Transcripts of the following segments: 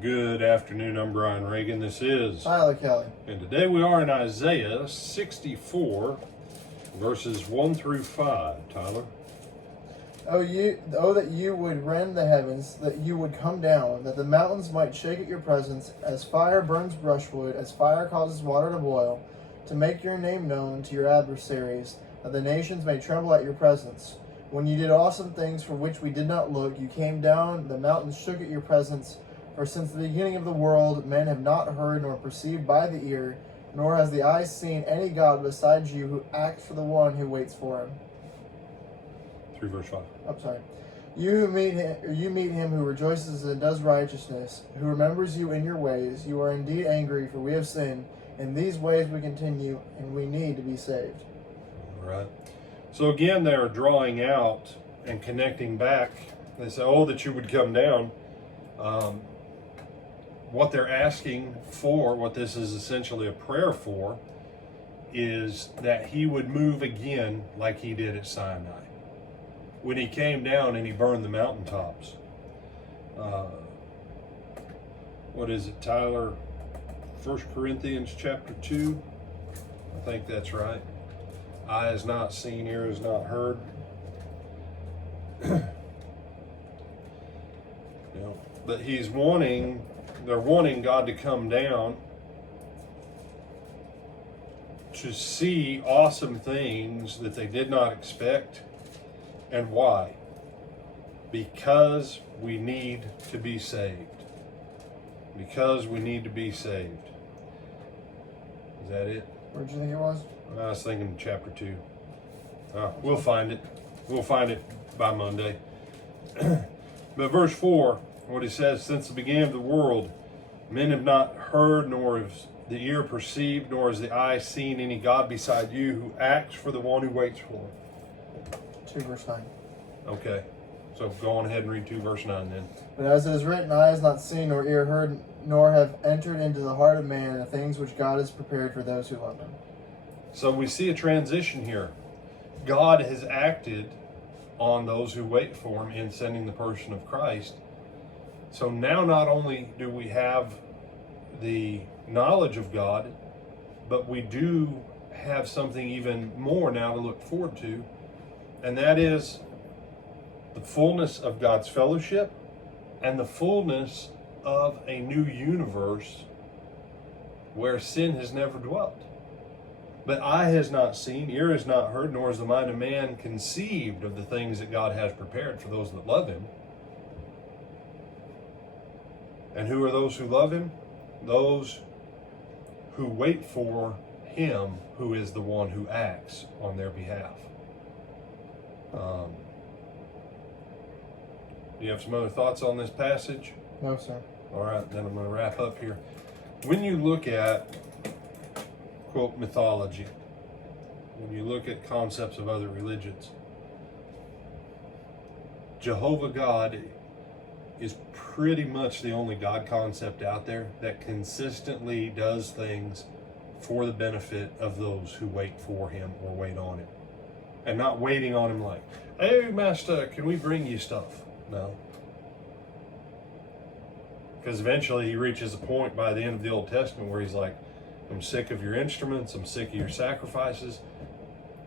Good afternoon, I'm Brian Reagan. This is Tyler Kelly. And today we are in Isaiah 64, verses 1 through 5. Tyler? Oh, that you would rend the heavens, that you would come down, that the mountains might shake at your presence, as fire burns brushwood, as fire causes water to boil, to make your name known to your adversaries, that the nations may tremble at your presence. When you did awesome things for which we did not look, you came down, the mountains shook at your presence. For since the beginning of the world, men have not heard nor perceived by the ear, nor has the eye seen any God besides you who acts for the one who waits for him. 3 verse 5. I'm sorry. You meet him who rejoices and does righteousness, who remembers you in your ways. You are indeed angry, for we have sinned. In these ways we continue, and we need to be saved. All right. So again, they are drawing out and connecting back. They say, oh, that you would come down. What they're asking for, what this is essentially a prayer for, is that he would move again like he did at Sinai, when he came down and he burned the mountaintops. What is it, Tyler? 1 Corinthians chapter 2? I think that's right. Eye has not seen, ear has not heard. But they're wanting God to come down to see awesome things that they did not expect. And why? Because we need to be saved. Because we need to be saved. Is that it? Where did you think it was? I was thinking chapter 2. We'll find it. We'll find it by Monday. But verse 4, what he says, since the beginning of the world, men have not heard, nor has the ear perceived, nor has the eye seen any God beside you who acts for the one who waits for him. 2 verse 9. Okay, so go on ahead and read 2 verse 9 then. But as it is written, eye has not seen, nor ear heard, nor have entered into the heart of man the things which God has prepared for those who love him. So we see a transition here. God has acted on those who wait for him in sending the person of Christ. So now not only do we have the knowledge of God, but we do have something even more now to look forward to, and that is the fullness of God's fellowship and the fullness of a new universe where sin has never dwelt. But eye has not seen, ear has not heard, nor has the mind of man conceived of the things that God has prepared for those that love him. And who are those who love him? Those who wait for him, who is the one who acts on their behalf. Do you have some other thoughts on this passage? No, sir. All right, then I'm going to wrap up here. When you look at, quote, mythology, when you look at concepts of other religions, Jehovah God is pretty much the only God concept out there that consistently does things for the benefit of those who wait for him or wait on him. And not waiting on him like, hey, master, can we bring you stuff? No. Because eventually he reaches a point by the end of the Old Testament where he's like, I'm sick of your instruments, I'm sick of your sacrifices.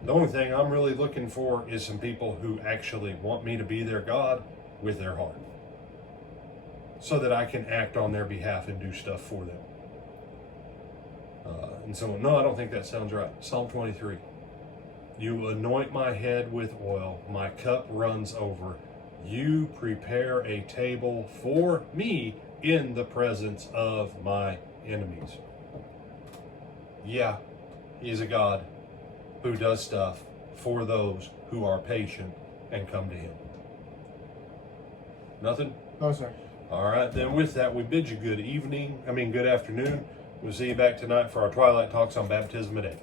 The only thing I'm really looking for is some people who actually want me to be their God with their heart, so that I can act on their behalf and do stuff for them. And someone, no, I don't think that sounds right. Psalm 23. You anoint my head with oil, my cup runs over. You prepare a table for me in the presence of my enemies. Yeah, he's a God who does stuff for those who are patient and come to him. Nothing? No, sir. All right, then with that, we bid you good afternoon. We'll see you back tonight for our Twilight Talks on Baptism at 8.